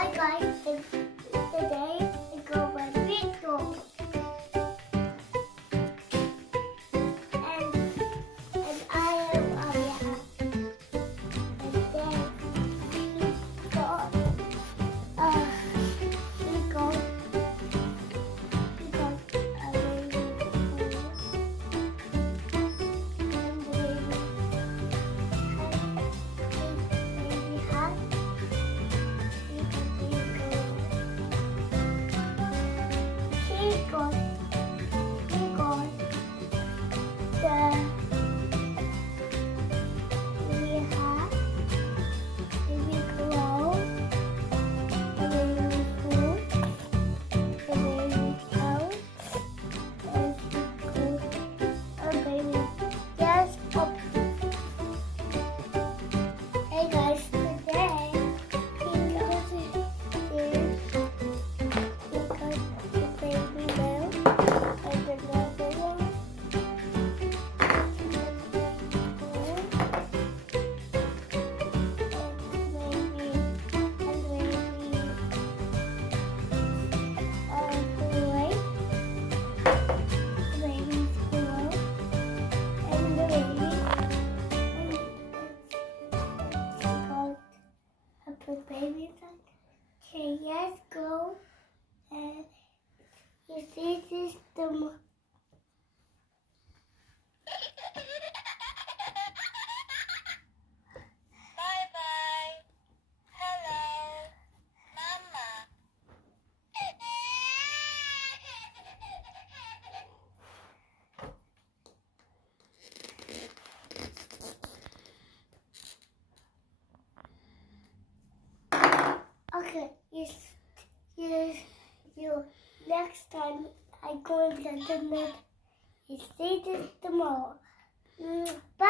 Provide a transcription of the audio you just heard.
Hi guys, today I go with big dog. And I am Aabia. And then we got a baby hat. He got baby. Okay, let's go. And you see this the Bye-bye. Hello, Mama. okay. You. Next time I go and get the milk. You see this tomorrow. Bye.